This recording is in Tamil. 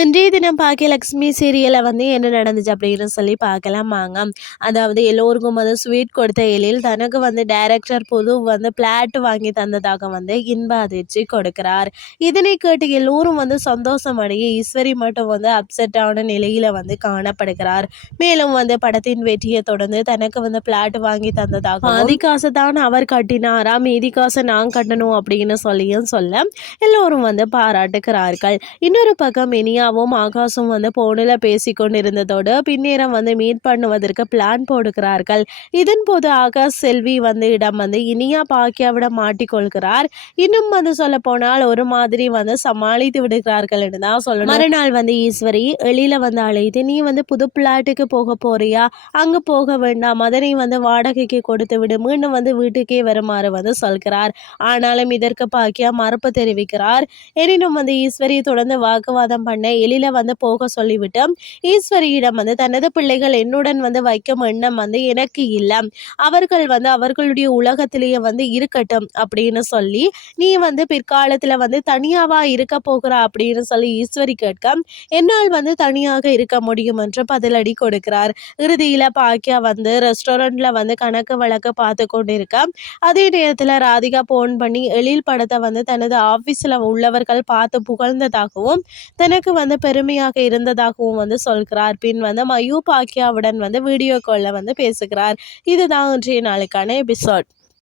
இன்றைய தினம் பாக்கியலக்ஷ்மி சீரியலை வந்து என்ன நடந்துச்சு அப்படின்னு சொல்லி பார்க்கலாம் வாங்க அதாவது எல்லோருக்கும் வந்து ஸ்வீட் கொடுத்த எழில் தனக்கு வந்து டைரக்டர் புது வந்து பிளாட் வாங்கி தந்ததாக வந்து இன்ப அதிர்ச்சி கொடுக்கிறார். இதனை கேட்டு எல்லோரும் வந்து சந்தோஷம் அடைய ஈஸ்வரி மட்டும் வந்து அப்செட் ஆன நிலையில வந்து காணப்படுகிறார். மேலும் வந்து படத்தின் வெற்றியை தொடர்ந்து தனக்கு வந்து பிளாட் வாங்கி தந்ததாக பாதி காசு தான் அவர் கட்டினாரா? மீதி காசை நான் கட்டணும் அப்படின்னு சொல்லியும் சொல்ல எல்லோரும் வந்து பாராட்டுகிறார்கள். இன்னொரு பக்கம் இனியாவும் ஆகாசும் வந்து போனில் பேசிக்கொண்டிருந்ததோடு பின்னேரம் வந்து மீட் பண்ணுவதற்கு பிளான் போடுகிறார்கள். இதன் போது ஆகாஷ் செல்வி வந்து இடம் வந்து இனியா பாக்கியாவிடம் மாட்டிக்கொள்கிறார். இன்னும் வந்து சொல்ல போனால் ஒரு மாதிரி வந்து சமாளித்து விடுகிறார்கள் என்று தான் சொல்லணும். மறுநாள் வந்து ஈஸ்வரி எழில வந்து அழைத்து நீ வந்து புது பிளாட்டுக்கு போக போறியா? அங்க போக வேண்டாம். அதனை வந்து வாடகைக்கு கொடுத்து விடு. மீண்டும் வந்து வீட்டுக்கே வருமாறு வந்து சொல்கிறார். ஆனாலும் இதற்கு பாக்கியா மறுப்பு தெரிவிக்கிறார். எனினும் வந்து ஈஸ்வரி தொடர்ந்து வாக்குவாதம் பண்ண எழில வந்து போக சொல்லிவிட்டு ஈஸ்வரியிடம் வந்து தனது பிள்ளைகள் என்னுடன் வந்து வைக்கும் எண்ணம் வந்து எனக்கு இல்லை. அவர்கள் வந்து அவர்களுடைய உலகத்திலேயே வந்து இருக்கட்டும் அப்படின்னு சொல்லி நீ வந்து பிற்காலத்துல வந்து தனியாவா இருக்க போகிறா அப்படின்னு சொல்லி ஈஸ்வரி கேட்க என்னால் வந்து தனியாக இருக்க முடியும் என்று பதிலடி கொடுக்கிறார். இறுதியில பாக்கியா வந்து ரெஸ்டாரண்ட்ல வந்து கணக்கு வழக்கு பார்த்து கொண்டிருக்க அதே நேரத்துல ராதிகா போன் பண்ணி எழில் படத்தை வந்து தனது ஆபீஸ்ல உள்ளவர்கள் பார்த்து புகழ்ந்ததாகவும் தனக்கு வந்து பெருமையாக இருந்ததாகவும் வந்து சொல்கிறார். பின் வந்து மயூ பாக்கியாவுடன் வந்து வீடியோ காலில் வந்து பேசுகிறார். இதுதான் இன்றைய நாளுக்கான எபிசோட்